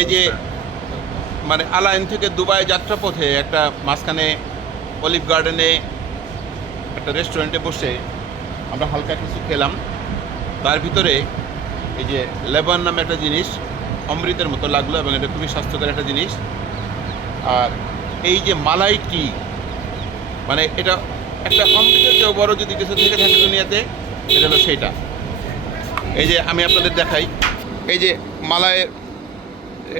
এই যে মানে আলাইন থেকে দুবাই যাত্রাপথে একটা মাঝখানে অলিভ গার্ডেনে একটা রেস্টুরেন্টে বসে আমরা হালকা কিছু খেলাম। তার ভিতরে এই যে লেবান নামে একটা জিনিস অমৃতের মতো লাগলো এবং এটা খুবই স্বাস্থ্যকর একটা জিনিস। আর এই যে মালাই টি, মানে এটা একটা অমৃতের চেয়েও বড় যদি কিছু থেকে থাকে দুনিয়াতে, এটা হলো সেইটা। এই যে আমি আপনাদের দেখাই, এই যে মালাইয়ের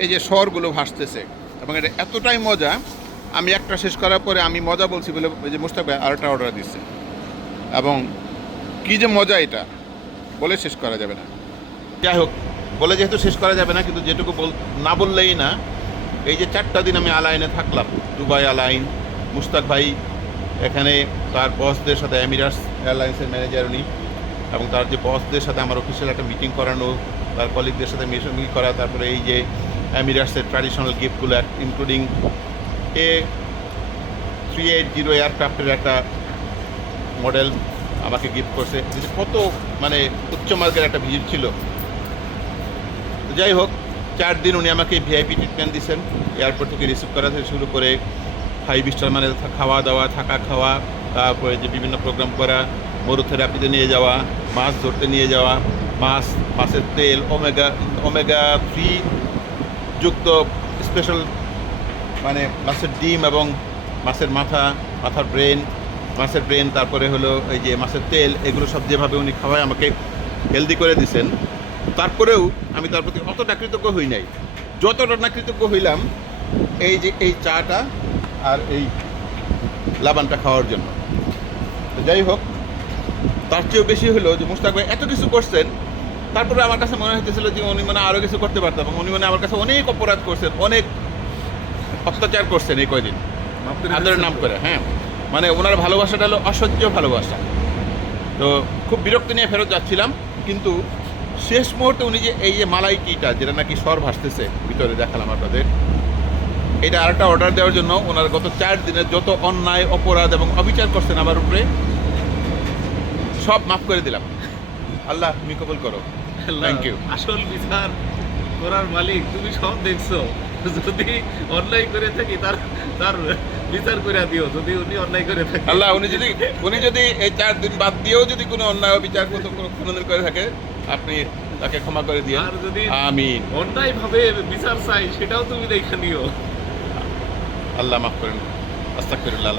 এই যে স্বরগুলো ভাসতেছে এবং এটা এতটাই মজা। আমি একটা শেষ করার পরে আমি মজা বলছি বলে ওই যে মুস্তাক ভাই আরেকটা অর্ডার দিচ্ছে এবং কী যে মজা এটা বলে শেষ করা যাবে না। যাই হোক, বলে যেহেতু শেষ করা যাবে না, কিন্তু যেটুকু না বললেই না। এই যে 4টা দিন আমি আলাইনে থাকলাম, দুবাই আলাইন, মুস্তাক ভাই এখানে তার বসদের সাথে, এমিরাটস এয়ারলাইন্সের ম্যানেজার উনি, এবং তার যে বসদের সাথে আমার অফিসিয়াল একটা মিটিং করানো, তার কলিগদের সাথে মিটিং করা, তারপরে এই যে এমিরাটসের ট্র্যাডিশনাল গিফটগুলো ইনক্লুডিং A380 এয়ারক্রাফটের একটা মডেল আমাকে গিফট করছে। কত মানে উচ্চমার্গের একটা ভিজিট ছিল। যাই হোক, 4 দিন উনি আমাকে ভিআইপি ট্রিটমেন্ট দিচ্ছেন, এয়ারপোর্ট থেকে রিসিভ করা থেকে শুরু করে 5 স্টার মানে খাওয়া দাওয়া, থাকা খাওয়া, তারপরে যে বিভিন্ন প্রোগ্রাম করা, মরুথেরাপিতে নিয়ে যাওয়া, মাছ ধরতে নিয়ে যাওয়া, মাছের তেল, ওমেগা 3 যুক্ত স্পেশাল মানে মাছের ডিম এবং মাছের মাথার মাছের ব্রেন, তারপরে হলো এই যে মাছের তেল, এগুলো সব যেভাবে উনি খাওয়ায় আমাকে হেলদি করে দিছেন। তারপরেও আমি তার প্রতি অতটা কৃতজ্ঞ হই নাই যতটা না কৃতজ্ঞ হইলাম এই যে এই চাটা আর এই লাবানটা খাওয়ার জন্য। তো যাই হোক, তার চেয়েও বেশি হলো যে মুস্তাক ভাই এত কিছু করছেন, তারপরে আমার কাছে মনে হইতেছিল যে উনি মানে আরও কিছু করতে পারতাম, এবং উনি মানে আমার কাছে অনেক অপরাধ করছেন, অনেক অত্যাচার করছেন এই কয়দিন আদরের নাম করে। হ্যাঁ, মানে ওনার ভালোবাসাটা হলো অসহ্য ভালোবাসা। তো খুব বিরক্তি নিয়ে ফেরত যাচ্ছিলাম, কিন্তু শেষ মুহূর্তে উনি যে এই যে মালাই টিটা, যেটা নাকি স্বর ভাসতেছে ভিতরে, দেখালাম আপনাদের, এটা আরেকটা অর্ডার দেওয়ার জন্য ওনার গত 4 দিনের যত অন্যায়, অপরাধ এবং অবিচার করছেন আমার উপরে, সব মাফ করে দিলাম। আল্লাহ তুমি কবুল করো। Thank you. আসল বিচার করার মালিক তুমি, সব দেখছো। যদি অন্যায় করে থাকি তার তার বিচার করে দিও, যদি উনি অন্যায় করে থাকে। আল্লাহ উনি যদি এই 4 দিন বাদ দিয়েও যদি কোনো অন্যায় বিচার কোনোদিন করে থাকে, আপনি তাকে ক্ষমা করে দিন। আর যদি আমিন। অন্যায় ভাবে বিচার চাই, সেটাও তুমি দেখে নিও। আল্লাহ মাফ করেন। আস্তাগফিরুল্লাহ।